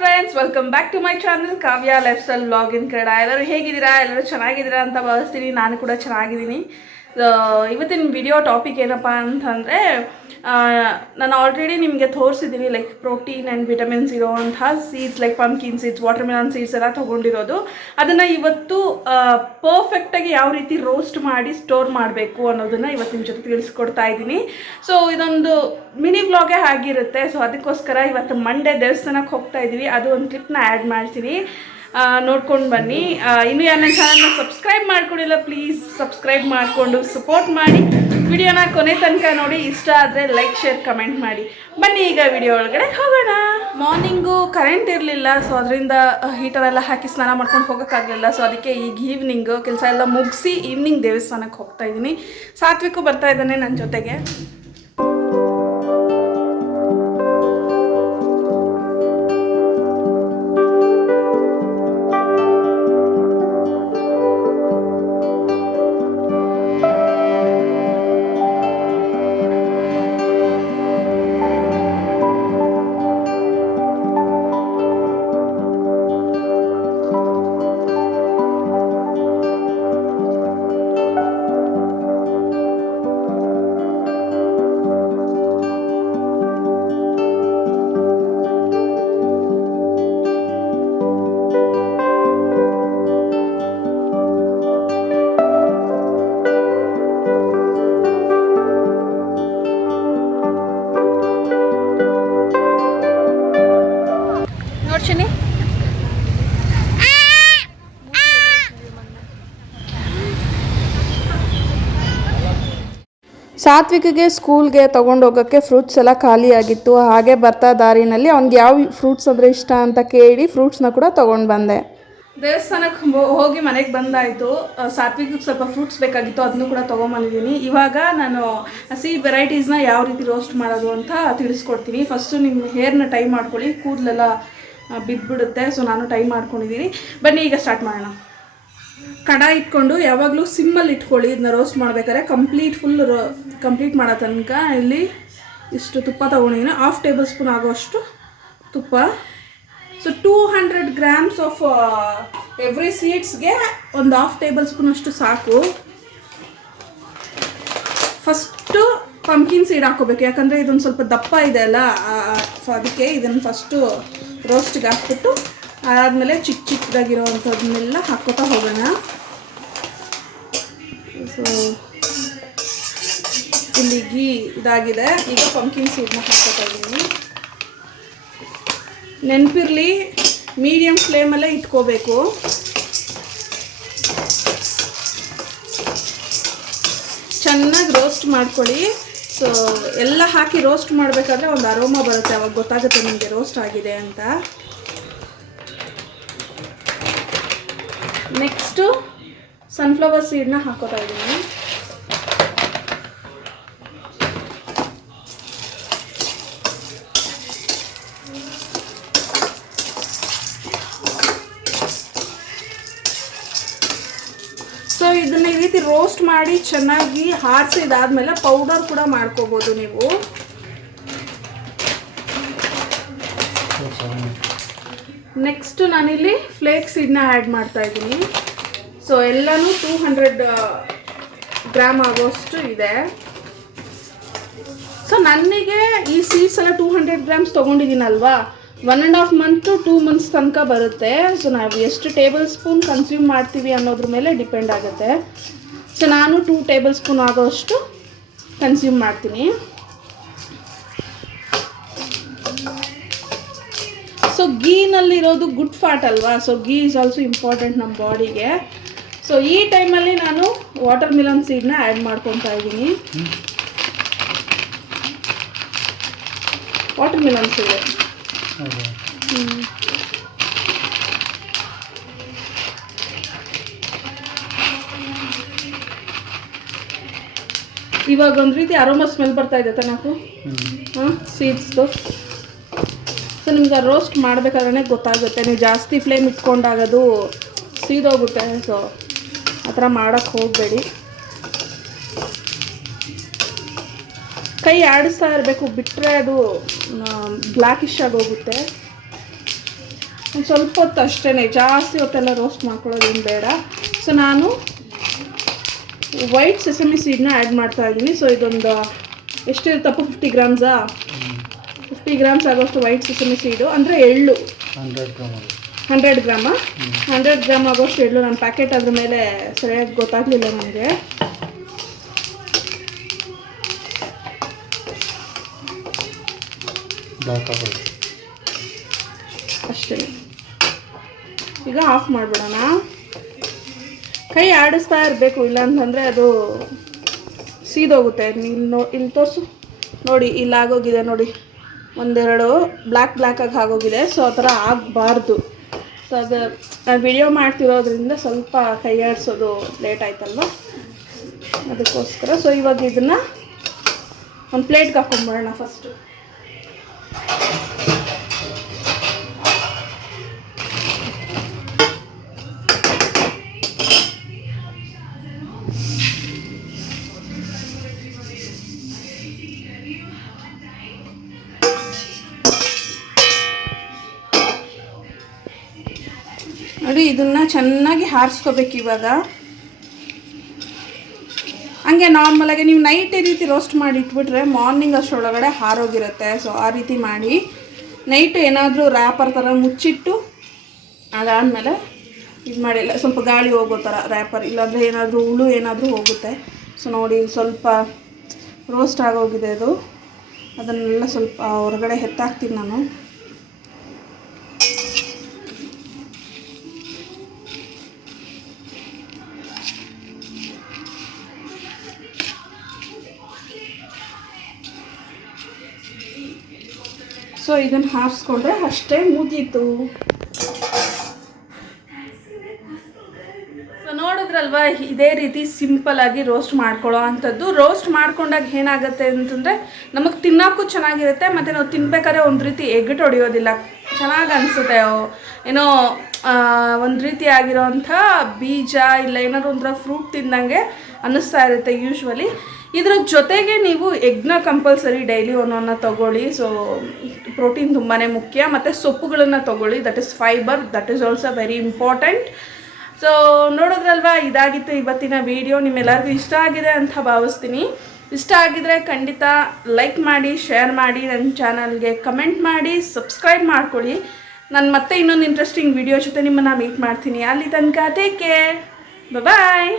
Friends, welcome back to my channel Kavya lifestyle vlog in Kannada. ಎಲ್ಲರೂ ಹೇಗಿದ್ದೀರಾ? ಎಲ್ಲರೂ ಚೆನ್ನಾಗಿದ್ದೀರಾ ಅಂತ ಭಾವಿಸ್ತೀನಿ. ನಾನು ಕೂಡ ಚೆನ್ನಾಗಿದ್ದೀನಿ. ಇವತ್ತಿನ ವಿಡಿಯೋ ಟಾಪಿಕ್ ಏನಪ್ಪ ಅಂತಂದರೆ, ನಾನು ಆಲ್ರೆಡಿ ನಿಮಗೆ ತೋರಿಸಿದ್ದೀನಿ ಲೈಕ್ ಪ್ರೋಟೀನ್ ಆ್ಯಂಡ್ ವಿಟಮಿನ್ಸ್ ಇರೋವಂತಹ seeds like pumpkin seeds, water melon seeds ಎಲ್ಲ ತೊಗೊಂಡಿರೋದು. ಅದನ್ನು ಇವತ್ತು ಪರ್ಫೆಕ್ಟಾಗಿ ಯಾವ ರೀತಿ ರೋಸ್ಟ್ ಮಾಡಿ ಸ್ಟೋರ್ ಮಾಡಬೇಕು ಅನ್ನೋದನ್ನು ಇವತ್ತು ನಿಮ್ಮ ಜೊತೆ ತಿಳಿಸ್ಕೊಡ್ತಾ ಇದ್ದೀನಿ. ಸೊ ಇದೊಂದು ಮಿನಿ ವ್ಲಾಗೇ ಆಗಿರುತ್ತೆ. ಸೊ ಅದಕ್ಕೋಸ್ಕರ ಇವತ್ತು ಮಂಡೇ ದೇವಸ್ಥಾನಕ್ಕೆ ಹೋಗ್ತಾ ಇದ್ದೀವಿ. ಅದು ಒಂದು ಕ್ಲಿಪ್ನ ಆ್ಯಡ್ ಮಾಡ್ತೀನಿ, ನೋಡ್ಕೊಂಡು ಬನ್ನಿ. ಇನ್ನೂ ಯಾರು ನನ್ನ ಚಾನಲ್ನ ಸಬ್ಸ್ಕ್ರೈಬ್ ಮಾಡ್ಕೊಂಡಿಲ್ಲ, ಪ್ಲೀಸ್ ಸಬ್ಸ್ಕ್ರೈಬ್ ಮಾಡಿಕೊಂಡು ಸಪೋರ್ಟ್ ಮಾಡಿ. ವಿಡಿಯೋನ ಕೊನೆ ತನಕ ನೋಡಿ, ಇಷ್ಟ ಆದರೆ ಲೈಕ್, ಶೇರ್, ಕಮೆಂಟ್ ಮಾಡಿ. ಬನ್ನಿ ಈಗ ವಿಡಿಯೋ ಒಳಗಡೆ ಹೋಗೋಣ. ಮಾರ್ನಿಂಗು ಕರೆಂಟ್ ಇರಲಿಲ್ಲ, ಸೊ ಅದರಿಂದ ಹೀಟರೆಲ್ಲ ಹಾಕಿ ಸ್ನಾನ ಮಾಡ್ಕೊಂಡು ಹೋಗೋಕ್ಕಾಗಲಿಲ್ಲ. ಸೊ ಅದಕ್ಕೆ ಈಗ ಈವ್ನಿಂಗು ಕೆಲಸ ಎಲ್ಲ ಮುಗಿಸಿ ಈವ್ನಿಂಗ್ ದೇವಸ್ಥಾನಕ್ಕೆ ಹೋಗ್ತಾ ಇದ್ದೀನಿ. ಸಾತ್ವಿಕು ಬರ್ತಾ ಇದ್ದಾನೆ ನನ್ನ ಜೊತೆಗೆ. ಸಾತ್ವಿಕಿಗೆ ಸ್ಕೂಲ್ಗೆ ತೊಗೊಂಡೋಗೋಕ್ಕೆ ಫ್ರೂಟ್ಸ್ ಎಲ್ಲ ಖಾಲಿಯಾಗಿತ್ತು. ಹಾಗೆ ಬರ್ತಾ ದಾರಿನಲ್ಲಿ ಅವ್ನಿಗೆ ಯಾವ ಫ್ರೂಟ್ಸ್ ಅಂದರೆ ಇಷ್ಟ ಅಂತ ಕೇಳಿ ಫ್ರೂಟ್ಸ್ನ ಕೂಡ ತೊಗೊಂಡು ಬಂದೆ. ದೇವಸ್ಥಾನಕ್ಕೆ ಹೋಗಿ ಮನೆಗೆ ಬಂದಾಯಿತು. ಸಾತ್ವಿಕಿಗೆ ಸ್ವಲ್ಪ ಫ್ರೂಟ್ಸ್ ಬೇಕಾಗಿತ್ತು, ಅದನ್ನು ಕೂಡ ತೊಗೊಂಬಂದಿದ್ದೀನಿ. ಇವಾಗ ನಾನು ಹಸಿ ವೆರೈಟೀಸ್ನ ಯಾವ ರೀತಿ ರೋಸ್ಟ್ ಮಾಡೋದು ಅಂತ ತಿಳಿಸ್ಕೊಡ್ತೀನಿ. ಫಸ್ಟು ನಿಮ್ಮ ಹೇರ್ನ ಟೈ ಮಾಡ್ಕೊಳ್ಳಿ, ಕೂದಲೆಲ್ಲ ಬಿದ್ದುಬಿಡುತ್ತೆ. ಸೊ ನಾನು ಟೈ ಮಾಡ್ಕೊಂಡಿದ್ದೀನಿ. ಬನ್ನಿ ಈಗ ಸ್ಟಾರ್ಟ್ ಮಾಡೋಣ. ಕಡಾಯಿ ಇಟ್ಕೊಂಡು ಯಾವಾಗಲೂ ಸಿಮ್ಮಲ್ಲಿ ಇಟ್ಕೊಳ್ಳಿ. ಇದನ್ನ ರೋಸ್ಟ್ ಮಾಡ್ಬೇಕಾದ್ರೆ ಕಂಪ್ಲೀಟ್ ಮಾಡೋ ತನಕ ಇಲ್ಲಿ ಇಷ್ಟು ತುಪ್ಪ ತೊಗೊಂಡಿದ್ದೀನಿ. 1/2 ಟೇಬಲ್ ಸ್ಪೂನ್ ಆಗೋಷ್ಟು ತುಪ್ಪ. ಸೊ 200 ಗ್ರಾಮ್ಸ್ ಆಫ್ ಎವ್ರಿ ಸೀಡ್ಸ್ಗೆ ಒಂದು 1/2 ಟೇಬಲ್ ಸ್ಪೂನ್ ಅಷ್ಟು ಸಾಕು. ಫಸ್ಟು ಪಂಪ್ಕಿನ್ ಸೀಡ್ ಹಾಕ್ಕೋಬೇಕು, ಯಾಕಂದರೆ ಇದೊಂದು ಸ್ವಲ್ಪ ದಪ್ಪ ಇದೆ ಅಲ್ಲ, ಸೊ ಅದಕ್ಕೆ ಇದನ್ನು ಫಸ್ಟು ರೋಸ್ಟಿಗೆ ಹಾಕ್ಬಿಟ್ಟು ಆದಮೇಲೆ ಚಿಕ್ಕದಾಗಿರೋವಂಥದ್ದನ್ನೆಲ್ಲ ಹಾಕ್ಕೋತಾ ಹೋಗೋಣ. ಸೊ ಇಲ್ಲಿ ಗೀ ಇದಾಗಿದೆ. ಈಗ ಪಂಪ್ಕಿನ್ ಸೀಡ್ನ ಹಾಕ್ಕೋತಾ ಇದ್ದೀನಿ. ನೆನಪಿರಲಿ, ಮೀಡಿಯಮ್ ಫ್ಲೇಮಲ್ಲೇ ಇಟ್ಕೋಬೇಕು. ಚೆನ್ನಾಗಿ ರೋಸ್ಟ್ ಮಾಡ್ಕೊಳ್ಳಿ. ಸೊ ಎಲ್ಲ ಹಾಕಿ ರೋಸ್ಟ್ ಮಾಡಬೇಕಾದ್ರೆ ಒಂದು ಅರೋಮಾ ಬರುತ್ತೆ, ಅವಾಗ ಗೊತ್ತಾಗುತ್ತೆ ನಿಮಗೆ ರೋಸ್ಟ್ ಆಗಿದೆ ಅಂತ. ನೆಕ್ಸ್ಟು ಸನ್ಫ್ಲವರ್ ಸೀಡ್ನ ಹಾಕೋತಾ ಇದ್ದೀನಿ. ಸೊ ಇದನ್ನ ಈ ರೀತಿ ರೋಸ್ಟ್ ಮಾಡಿ ಚೆನ್ನಾಗಿ ಹಾರಿಸಿದಾದ್ಮೇಲೆ ಪೌಡರ್ ಕೂಡ ಮಾಡ್ಕೋಬೋದು ನೀವು. ನೆಕ್ಸ್ಟ್ ನಾನಿಲ್ಲಿ ಫ್ಲೇಕ್ ಸೀಡ್ನ ಆ್ಯಡ್ ಮಾಡ್ತಾ ಇದ್ದೀನಿ. ಸೊ ಎಲ್ಲನೂ 200 ಗ್ರಾಮ್ ಆಗೋಷ್ಟು ಇದೆ. ಸೊ ನನಗೆ ಈ ಸೀಡ್ಸ್ ಎಲ್ಲ 200 ಗ್ರಾಮ್ಸ್ ತೊಗೊಂಡಿದ್ದೀನಲ್ವಾ, 1.5 ಮಂತ್ to 2 ಮಂತ್ಸ್ ತನಕ ಬರುತ್ತೆ. ಸೊ ನಾವು ಎಷ್ಟು ಟೇಬಲ್ ಸ್ಪೂನ್ ಕನ್ಸ್ಯೂಮ್ ಮಾಡ್ತೀವಿ ಅನ್ನೋದ್ರ ಮೇಲೆ ಡಿಪೆಂಡ್ ಆಗುತ್ತೆ. ಸೊ ನಾನು 2 ಟೇಬಲ್ ಸ್ಪೂನ್ ಆಗೋಷ್ಟು ಕನ್ಸ್ಯೂಮ್ ಮಾಡ್ತೀನಿ. ಸೊ ಗೀನಲ್ಲಿರೋದು ಗುಡ್ ಫ್ಯಾಟ್ ಅಲ್ವಾ, so ghee is also important ನಮ್ಮ ಬಾಡಿಗೆ. ಸೊ ಈ ಟೈಮಲ್ಲಿ ನಾನು ವಾಟರ್ ಮೆಲನ್ ಸೀಡ್ನ ಆ್ಯಡ್ ಮಾಡ್ಕೊತಾ ಇದ್ದೀನಿ. ವಾಟರ್ ಮೆಲನ್ ಸೀಡ್ ಇವಾಗ ಒಂದು ರೀತಿ ಅರೋಮಾ ಸ್ಮೆಲ್ ಬರ್ತಾ ಇದೆ ತನಕು ಸೀಡ್ಸ್ದು. ಸೊ ನಿಮ್ಗೆ ರೋಸ್ಟ್ ಮಾಡಬೇಕಾದ್ರೆ ಗೊತ್ತಾಗುತ್ತೆ. ನೀವು ಜಾಸ್ತಿ ಫ್ಲೇಮ್ ಇಟ್ಕೊಂಡಾಗದು ಸೀದೋಗುತ್ತೆ. ಸೊ ಆ ಥರ ಮಾಡೋಕ್ಕೆ ಹೋಗಬೇಡಿ. ಕೈ ಆಡಿಸ್ತಾ ಇರಬೇಕು, ಬಿಟ್ಟರೆ ಅದು ಬ್ಲ್ಯಾಕಿಶ್ ಆಗೋಗುತ್ತೆ. ಒಂದು ಸ್ವಲ್ಪ ಹೊತ್ತು ಅಷ್ಟೇ, ಜಾಸ್ತಿ ಹೊತ್ತೆಲ್ಲ ರೋಸ್ಟ್ ಮಾಡ್ಕೊಳ್ಳೋದೇನು ಬೇಡ. ಸೊ ನಾನು ವೈಟ್ ಸೆಸಮಿ ಸೀಡ್ನ ಆ್ಯಡ್ ಮಾಡ್ತಾಯಿದ್ದೀನಿ. ಸೊ ಇದೊಂದು ಎಷ್ಟಿರುತ್ತಪ್ಪ, 50 ಗ್ರಾಮ್ಸಾ? 50 ಗ್ರಾಮ್ಸ್ ಆಗೋಷ್ಟು ವೈಟ್ ಸೆಸಮಿ ಸೀಡು, ಅಂದರೆ ಎಳ್ಳು 100 ಗ್ರಾಮಾ? 100 ಗ್ರಾಮ್ ಆಗೋಷ್ಟು ಎಳ್ಳು. ನನ್ನ ಪ್ಯಾಕೆಟ್ ಅದ್ರ ಮೇಲೆ ಸರಿಯಾಗಿ ಗೊತ್ತಾಗಲಿಲ್ಲ ನನಗೆ. ಅಷ್ಟೇ. ಈಗ ಆಫ್ ಮಾಡಿಬಿಡೋಣ. ಕೈ ಆಡಿಸ್ತಾ ಇರಬೇಕು, ಇಲ್ಲಾಂತಂದರೆ ಅದು ಸೀದೋಗುತ್ತೆ. ಇಲ್ಲಿ ತೋರಿಸು ನೋಡಿ, ಇಲ್ಲಿ ಆಗೋಗಿದೆ ನೋಡಿ, ಒಂದೆರಡು ಬ್ಲ್ಯಾಕಾಗಿ ಆಗೋಗಿದೆ. ಸೊ ಆ ಥರ ಆಗಬಾರ್ದು. ಸೊ ಅದು ನಾನು ವಿಡಿಯೋ ಮಾಡ್ತಿರೋದ್ರಿಂದ ಸ್ವಲ್ಪ ಕೈ ಆಡಿಸೋದು ಲೇಟ್ ಆಯ್ತಲ್ವ, ಅದಕ್ಕೋಸ್ಕರ. ಸೊ ಇವಾಗ ಇದನ್ನು ಒಂದು ಪ್ಲೇಟ್ಗೆ ಹಾಕೊಂಡ್ಬಿಡೋಣ ಫಸ್ಟು. ನೋಡಿ, ಇದನ್ನು ಚೆನ್ನಾಗಿ ಹಾರಿಸ್ಕೋಬೇಕು ಇವಾಗ. ಹಂಗೆ ನಾರ್ಮಲಾಗಿ ನೀವು ನೈಟ್ ಈ ರೀತಿ ರೋಸ್ಟ್ ಮಾಡಿ ಇಟ್ಬಿಟ್ರೆ ಮಾರ್ನಿಂಗ್ ಅಷ್ಟರೊಳಗಡೆ ಹಾರೋಗಿರುತ್ತೆ. ಸೊ ಆ ರೀತಿ ಮಾಡಿ ನೈಟ್ ಏನಾದರೂ ರ್ಯಾಪರ್ ಥರ ಮುಚ್ಚಿಟ್ಟು ಅದಾದಮೇಲೆ ಇದು ಮಾಡಿಲ್ಲ, ಸ್ವಲ್ಪ ಗಾಳಿ ಹೋಗೋ ಥರ ರ್ಯಾಪರ್, ಇಲ್ಲಾಂದರೆ ಏನಾದರೂ ಹುಳು ಏನಾದರೂ ಹೋಗುತ್ತೆ. ಸೊ ನೋಡಿ, ಸ್ವಲ್ಪ ರೋಸ್ಟ್ ಆಗೋಗಿದೆ ಅದು. ಅದನ್ನೆಲ್ಲ ಸ್ವಲ್ಪ ಹೊರಗಡೆ ಎತ್ತಾಕ್ತೀನಿ ನಾನು. ಸೊ ಇದನ್ನು ಹಾರಿಸ್ಕೊಂಡ್ರೆ ಅಷ್ಟೇ, ಮುಗೀತು. ಸೊ ನೋಡಿದ್ರಲ್ವ, ಇದೇ ರೀತಿ ಸಿಂಪಲ್ಲಾಗಿ ರೋಸ್ಟ್ ಮಾಡ್ಕೊಳ್ಳೋ ಅಂಥದ್ದು. ರೋಸ್ಟ್ ಮಾಡ್ಕೊಂಡಾಗ ಏನಾಗುತ್ತೆ ಅಂತಂದರೆ ನಮಗೆ ತಿನ್ನೋಕ್ಕೂ ಚೆನ್ನಾಗಿರುತ್ತೆ, ಮತ್ತು ನಾವು ತಿನ್ಬೇಕಾದ್ರೆ ಒಂದು ರೀತಿ ಎಗ್ಗಟ್ಟು ಹೊಡೆಯೋದಿಲ್ಲ, ಚೆನ್ನಾಗಿ ಅನಿಸುತ್ತೆ. ಏನೋ ಒಂದು ರೀತಿ ಆಗಿರೋವಂಥ ಬೀಜ ಇಲ್ಲ ಏನಾದರೂ ಒಂಥರ ಫ್ರೂಟ್ ತಿಂದಂಗೆ ಅನ್ನಿಸ್ತಾ ಇರುತ್ತೆ ಯೂಶ್ವಲಿ. ಇದರ ಜೊತೆಗೆ ನೀವು ಎಗ್ನ ಕಂಪಲ್ಸರಿ ಡೈಲಿ ಒಂದೊಂದನ್ನ ತೊಗೊಳ್ಳಿ. ಸೊ ಪ್ರೋಟೀನ್ ತುಂಬಾ ಮುಖ್ಯ. ಮತ್ತು ಸೊಪ್ಪುಗಳನ್ನು ತೊಗೊಳ್ಳಿ, that is fibre, that is also very important. So ನೋಡೋದ್ರಲ್ವ, ಇದಾಗಿತ್ತು ಇವತ್ತಿನ ವಿಡಿಯೋ. ನಿಮ್ಮೆಲ್ಲರಿಗೂ ಇಷ್ಟ ಆಗಿದೆ ಅಂತ ಭಾವಿಸ್ತೀನಿ. ಇಷ್ಟ ಆಗಿದರೆ ಖಂಡಿತ ಲೈಕ್ ಮಾಡಿ, ಶೇರ್ ಮಾಡಿ, ನನ್ನ ಚಾನಲ್ಗೆ ಕಮೆಂಟ್ ಮಾಡಿ, ಸಬ್ಸ್ಕ್ರೈಬ್ ಮಾಡ್ಕೊಳ್ಳಿ. ನಾನು ಮತ್ತೆ ಇನ್ನೊಂದು ಇಂಟ್ರೆಸ್ಟಿಂಗ್ ವಿಡಿಯೋ ಜೊತೆ ನಿಮ್ಮನ್ನು ಮೀಟ್ ಮಾಡ್ತೀನಿ. ಅಲ್ಲಿ ತನಕ ಟೇಕ್ ಕೇರ್, ಬಾಯ್.